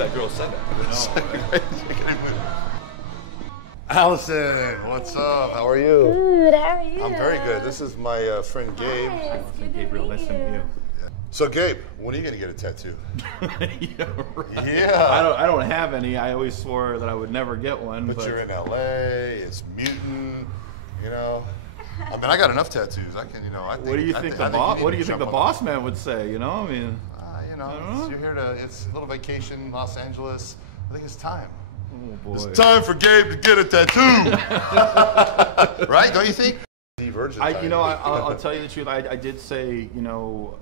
that girl said that. Allison, what's up? How are you? Good, how are you? I'm very good. This is my friend Gabe. Hi, it's good to Gabriel, nice meet to meet you. So Gabe, when are you gonna get a tattoo? Yeah, right. Yeah. I don't have any. I always swore that I would never get one. But you're in LA. It's mutant. You know. I mean, I got enough tattoos. I can, you know. I think. What do you think the boss? What do you think the boss man would say? You know, I mean. You know, you're here to. It's a little vacation, Los Angeles. I think it's time. Oh boy. It's time for Gabe to get a tattoo. Right? Don't you think? I'll tell you the truth. I did say, you know,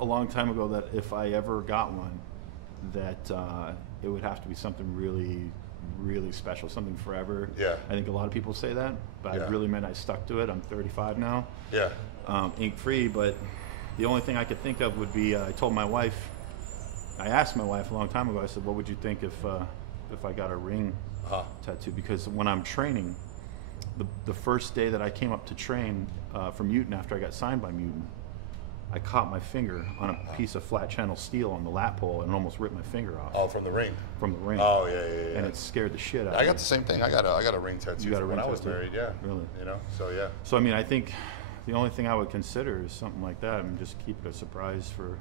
a long time ago that if I ever got one, that it would have to be something really, really special, something forever. Yeah. I think a lot of people say that, but I really meant I stuck to it. I'm 35 now. Yeah. Ink free, but the only thing I could think of would be I asked my wife a long time ago. I said, "What would you think if I got a ring tattoo?" Because when I'm training, the first day that I came up to train for Mutant after I got signed by Mutant, I caught my finger on a piece of flat channel steel on the lat pole and almost ripped my finger off. Oh, from the ring. From the ring. Oh yeah. And it scared the shit out of me. I got the same thing. I got a ring tattoo when I was married. Yeah. Really? You know. So yeah. So I mean, I think the only thing I would consider is something like that. I mean, just keep it a surprise for.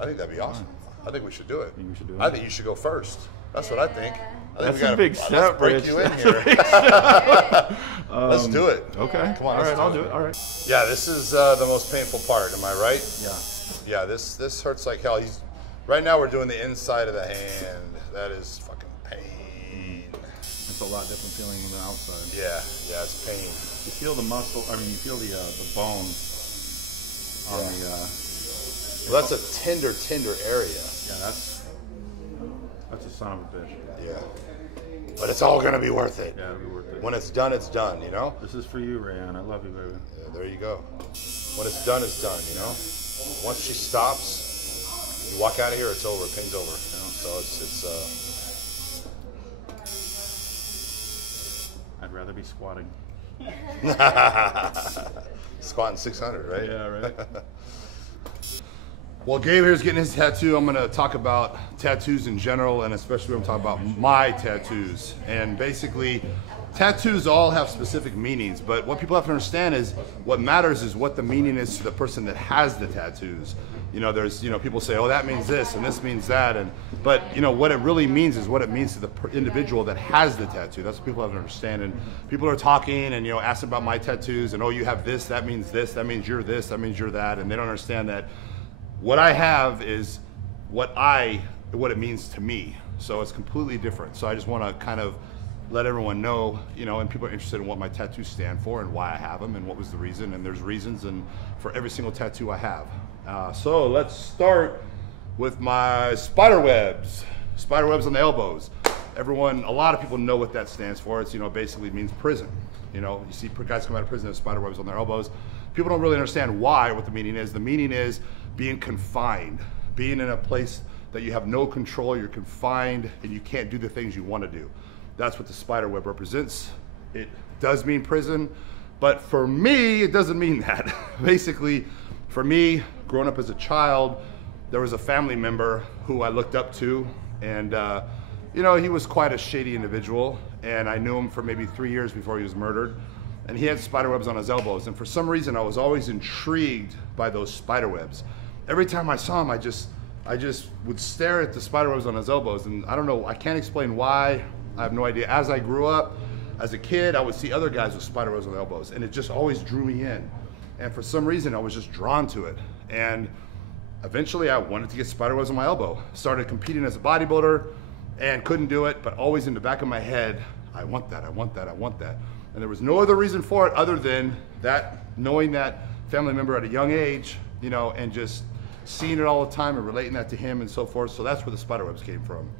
I think that'd be awesome. I think we should do it. We should do it. I think you should go first. That's what I think. That's a big step, Rich. Let's break you in here. Let's do it. Okay. Come on. All right, I'll do it. All right. Yeah, this is the most painful part. Am I right? Yeah. Yeah. This hurts like hell. Right now we're doing the inside of the hand. That is fucking pain. It's a lot different feeling than the outside. Yeah. It's pain. You feel the muscle. I mean, you feel the bone on the. Well, that's a tender area. Yeah, that's a son of a bitch. Yeah. But it's all gonna be worth it. Yeah, it'll be worth it. When it's done, you know? This is for you, Rayanne. I love you, baby. Yeah, there you go. When it's done, you know? Once she stops, you walk out of here, it's over, pin's over. You know? So I'd rather be squatting. Squatting 600, right? Yeah, right. Well, Gabe here's getting his tattoo. I'm going to talk about tattoos in general, and especially when I'm talking about my tattoos. And basically, tattoos all have specific meanings, but what people have to understand is what matters is what the meaning is to the person that has the tattoos. You know, there's, you know, people say, oh, that means this and this means that, but you know what it really means is what it means to the individual that has the tattoo. That's what people have to understand. And people are talking and, you know, asking about my tattoos and, oh, you have this, that means you're this, that means you're that, and they don't understand that what I have is what it means to me. So it's completely different. So I just want to kind of let everyone know, you know, and people are interested in what my tattoos stand for and why I have them and what was the reason. And there's reasons and for every single tattoo I have. So let's start with my spider webs. Spider webs on the elbows. A lot of people know what that stands for. It's, you know, basically means prison. You know, you see guys come out of prison with spider webs on their elbows. People don't really understand what the meaning is. The meaning is being confined, being in a place that you have no control, you're confined, and you can't do the things you want to do. That's what the spider web represents. It does mean prison, but for me, it doesn't mean that. Basically, for me, growing up as a child, there was a family member who I looked up to, and you know, he was quite a shady individual, and I knew him for maybe 3 years before he was murdered. And he had spider webs on his elbows, and for some reason I was always intrigued by those spider webs. Every time I saw him, I just would stare at the spider webs on his elbows, and I don't know, I can't explain why. I have no idea. As I grew up, as a kid, I would see other guys with spider webs on their elbows, and it just always drew me in. And for some reason, I was just drawn to it. And eventually, I wanted to get spider webs on my elbow. Started competing as a bodybuilder, and couldn't do it, but always in the back of my head, I want that, I want that, I want that. And there was no other reason for it other than that, knowing that family member at a young age, you know, and just seeing it all the time and relating that to him and so forth. So that's where the spider webs came from.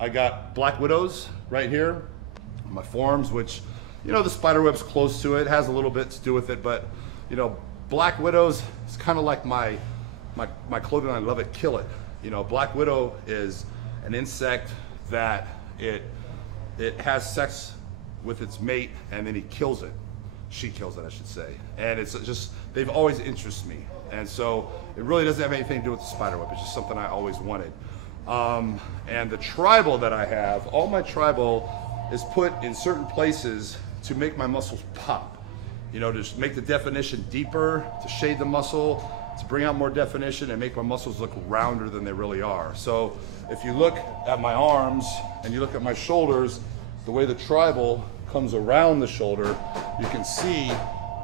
I got black widows right here on my forearms, which, you know, the spider web's close to it, has a little bit to do with it, but, you know, black widows is kind of like my clothing line, Love It, Kill It. You know, black widow is an insect that it has sex with its mate and then he kills it. She kills it, I should say. And it's just, they've always interested me. And so it really doesn't have anything to do with the spider web. It's just something I always wanted. And the tribal that I have, all my tribal is put in certain places to make my muscles pop. You know, to just make the definition deeper, to shade the muscle, to bring out more definition and make my muscles look rounder than they really are. So if you look at my arms and you look at my shoulders, the way the tribal comes around the shoulder, you can see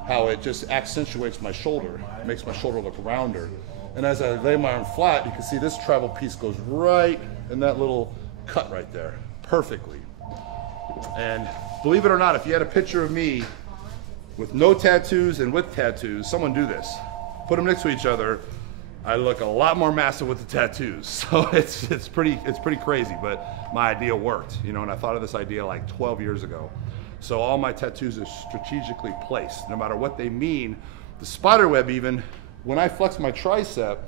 how it just accentuates my shoulder. It makes my shoulder look rounder. And as I lay my arm flat, you can see this tribal piece goes right in that little cut right there, perfectly. And believe it or not, if you had a picture of me with no tattoos and with tattoos, someone do this. Put them next to each other, I look a lot more massive with the tattoos. So it's pretty crazy, but my idea worked, you know, and I thought of this idea like 12 years ago. So all my tattoos are strategically placed, no matter what they mean. The spider web even, when I flex my tricep,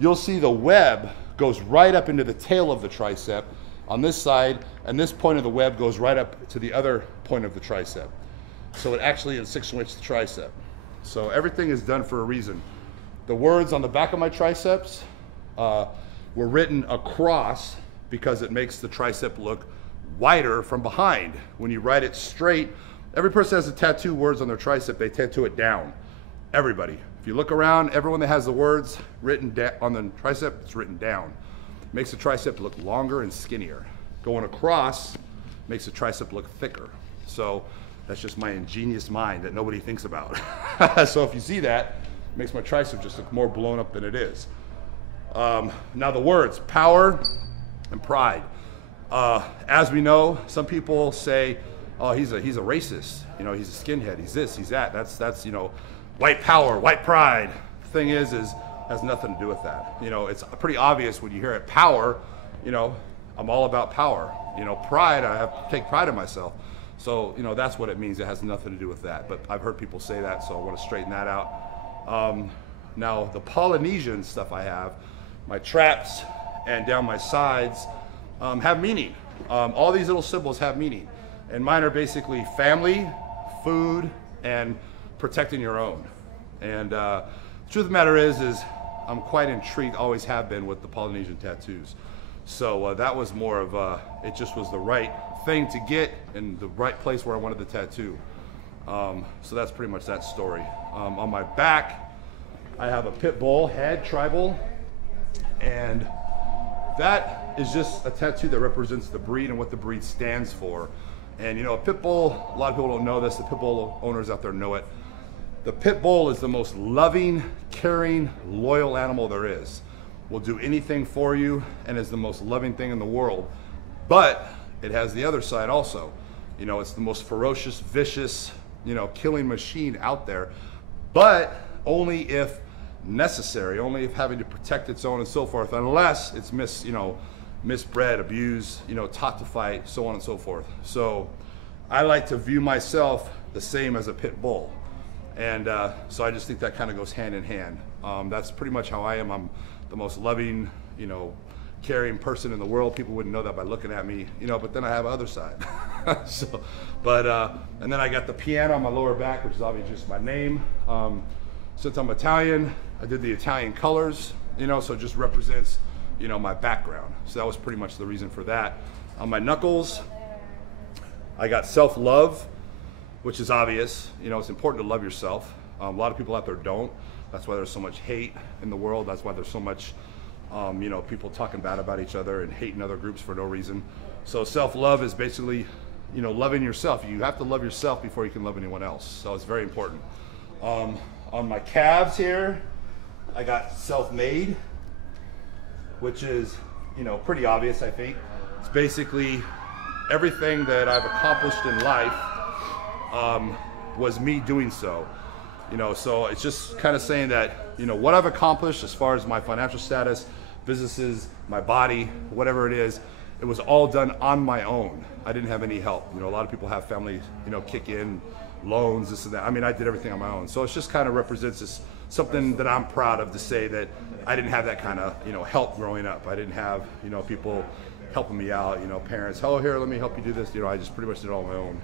you'll see the web goes right up into the tail of the tricep on this side, and this point of the web goes right up to the other point of the tricep. So it actually accentuates the tricep. So everything is done for a reason. The words on the back of my triceps were written across because it makes the tricep look wider from behind. When you write it straight, every person has a tattoo words on their tricep, they tattoo it down. Everybody. If you look around, everyone that has the words written on the tricep, it's written down. It makes the tricep look longer and skinnier. Going across makes the tricep look thicker. So that's just my ingenious mind that nobody thinks about. So if you see that, it makes my tricep just look more blown up than it is. Now the words, power and pride. As we know, some people say, oh, he's a racist. You know, he's a skinhead. He's this, he's that. That's you know, white power, white pride. The thing is has nothing to do with that. You know, it's pretty obvious when you hear it. Power, you know, I'm all about power. You know, pride, I have to take pride in myself. So, you know, that's what it means. It has nothing to do with that. But I've heard people say that, so I want to straighten that out. Now, the Polynesian stuff I have, my traps and down my sides have meaning. All these little symbols have meaning. And mine are basically family, food, and protecting your own. And the truth of the matter is I'm quite intrigued, always have been, with the Polynesian tattoos. So that was more of it just was the right thing to get in the right place where I wanted the tattoo. So that's pretty much that story. On my back, I have a pit bull head tribal, and that is just a tattoo that represents the breed and what the breed stands for. And you know, a pit bull, a lot of people don't know this, the pit bull owners out there know it. The pit bull is the most loving, caring, loyal animal there is. Will do anything for you and is the most loving thing in the world. But it has the other side also. You know, it's the most ferocious, vicious, you know, killing machine out there, but only if necessary, only if having to protect its own and so forth, unless it's misbred, abused, you know, taught to fight, so on and so forth. So I like to view myself the same as a pit bull. And so I just think that kind of goes hand in hand. That's pretty much how I am. I'm the most loving, you know, caring person in the world. People wouldn't know that by looking at me, you know, but then I have other side. So, but, and then I got the piano on my lower back, which is obviously just my name. Since I'm Italian, I did the Italian colors, you know, so it just represents, you know, my background. So that was pretty much the reason for that. On my knuckles, I got self-love, which is obvious. You know, it's important to love yourself. A lot of people out there don't. That's why there's so much hate in the world. That's why there's so much, you know, people talking bad about each other and hating other groups for no reason. So self-love is basically, you know, loving yourself. You have to love yourself before you can love anyone else. So it's very important. On my calves here, I got self-made, which is, you know, pretty obvious, I think. It's basically everything that I've accomplished in life was me doing so. You know, so it's just kind of saying that, you know, what I've accomplished as far as my financial status, businesses, my body, whatever it is, it was all done on my own. I didn't have any help. You know, a lot of people have family, you know, kick in, loans, this and that. I mean, I did everything on my own. So it just kind of represents this, something that I'm proud of, to say that I didn't have that kind of, you know, help growing up. I didn't have, you know, people helping me out, you know, parents, oh, here, let me help you do this. You know, I just pretty much did it all on my own.